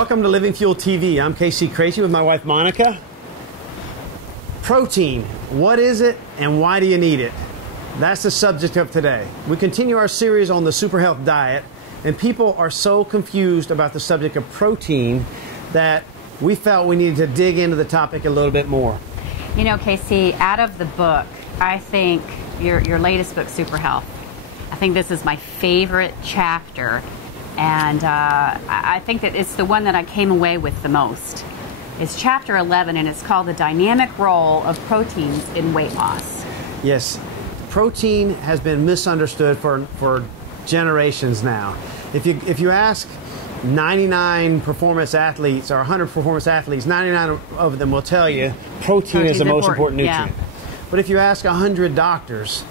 Welcome to Living Fuel TV. I'm Monica Craichy with my wife Monica. Protein, what is it and why do you need it? That's the subject of today. We continue our series on the super health diet, and people are so confused about the subject of protein that we felt we needed to dig into the topic a little bit more. You know, Casey, out of the book, I think your latest book, Super Health, I think this is my favorite chapter, and I think that it's the one that I came away with the most. It's chapter 11, and it's called The Dynamic Role of Proteins in Weight Loss. Yes, protein has been misunderstood for generations now. If you ask 99 performance athletes or 100 performance athletes, 99 of them will tell you protein is the most important nutrient. Yeah. But if you ask 100 doctors,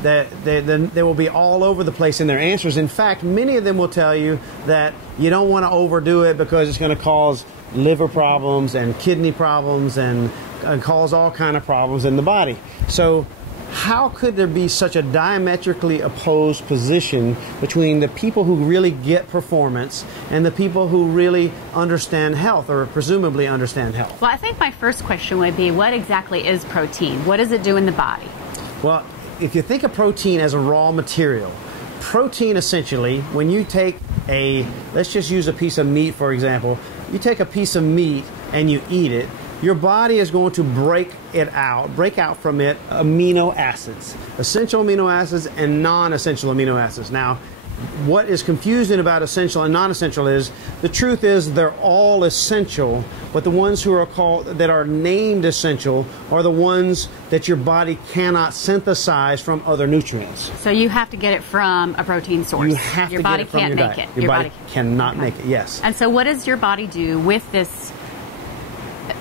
they will be all over the place in their answers. In fact, many of them will tell you that you don't want to overdo it because it's going to cause liver problems and kidney problems and cause all kind of problems in the body. So how could there be such a diametrically opposed position between the people who really get performance and the people who really understand health, or presumably understand health? Well, I think my first question would be, what exactly is protein? What does it do in the body? Well, if you think of protein as a raw material, protein essentially, when you take let's just use a piece of meat for example, you take a piece of meat and you eat it, your body is going to break out from it amino acids, essential amino acids and non-essential amino acids. Now, what is confusing about essential and non-essential is, the truth is they're all essential, but the ones that are named essential are the ones that your body cannot synthesize from other nutrients. So you have to get it from a protein source. You have your to body get it from can't your make diet. it. Your body cannot make it, yes. And so what does your body do with this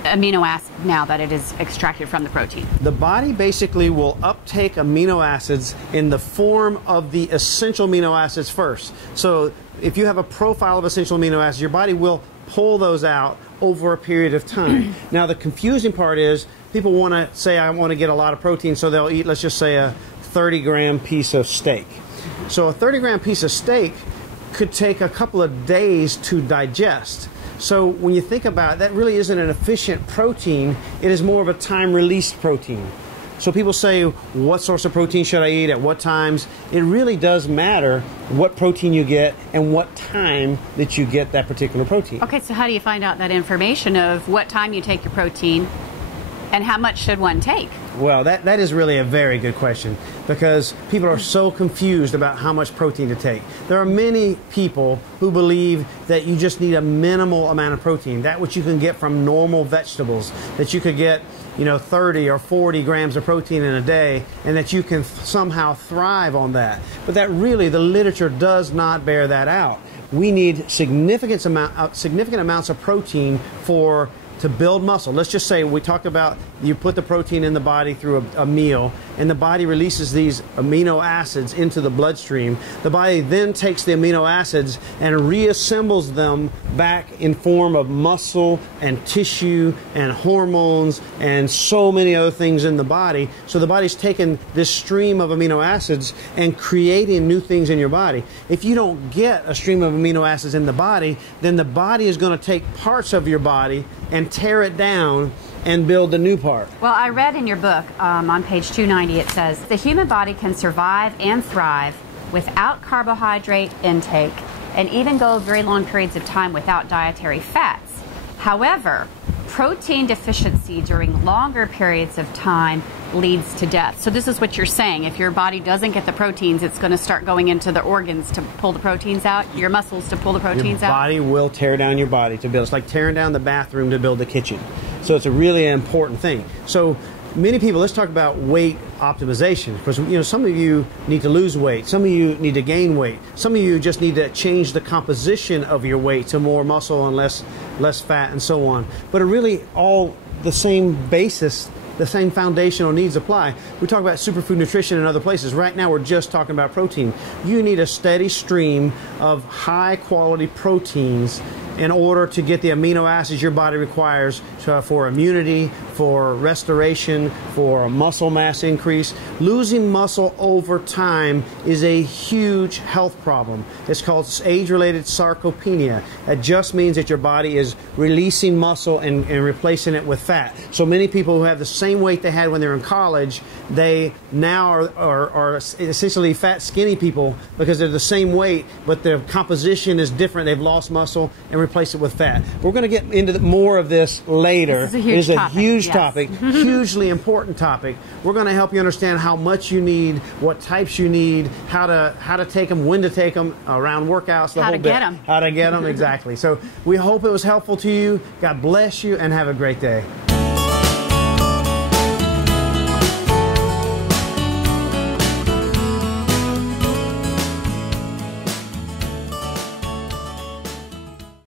amino acid now that it is extracted from the protein? The body basically will uptake amino acids in the form of the essential amino acids first. So if you have a profile of essential amino acids, your body will pull those out over a period of time. Now the confusing part is, people want to say, I want to get a lot of protein, so they'll eat, let's just say, a 30-gram piece of steak. So a 30-gram piece of steak could take a couple of days to digest. So when you think about it, that really isn't an efficient protein. It is more of a time-released protein. So people say, what source of protein should I eat at what times? It really does matter what protein you get and what time that you get that particular protein. Okay, so how do you find out that information of what time you take your protein and how much should one take? Well, that is really a very good question, because people are so confused about how much protein to take. There are many people who believe that you just need a minimal amount of protein, that which you can get from normal vegetables, that you could get 30 or 40 grams of protein in a day, and that you can somehow thrive on that. But that really, the literature does not bear that out. We need significant amounts of protein to build muscle. Let's just say we talk about, you put the protein in the body through a meal, and the body releases these amino acids into the bloodstream. The body then takes the amino acids and reassembles them back in form of muscle and tissue and hormones and so many other things in the body. So the body's taking this stream of amino acids and creating new things in your body. If you don't get a stream of amino acids in the body, then the body is going to take parts of your body and tear it down and build the new part. Well, I read in your book on page 290, it says, the human body can survive and thrive without carbohydrate intake and even go very long periods of time without dietary fats. However, protein deficiency during longer periods of time leads to death. So this is what you're saying. If your body doesn't get the proteins, it's going to start going into the organs to pull the proteins out, your muscles to pull the proteins out. Your body will tear down your body to build. It's like tearing down the bathroom to build the kitchen. So it's a really important thing. So many people, let's talk about weight optimization, because some of you need to lose weight, some of you need to gain weight, some of you just need to change the composition of your weight to more muscle and less fat and so on. But it really all the same basis, the same foundational needs apply. We talk about superfood nutrition in other places. Right now we're just talking about protein. You need a steady stream of high quality proteins in order to get the amino acids your body requires for immunity, for restoration, for muscle mass increase. Losing muscle over time is a huge health problem. It's called age-related sarcopenia. It just means that your body is releasing muscle and replacing it with fat. So many people who have the same weight they had when they were in college, they now are essentially fat, skinny people because they're the same weight, but their composition is different. They've lost muscle and replaced it with fat. We're going to get into more of this later. This is a huge topic, yes. Hugely important topic. We're going to help you understand how much you need, what types you need, how to take them, when to take them, around workouts, the how whole to bit. get them. How to get them, exactly. So we hope it was helpful to you. God bless you and have a great day.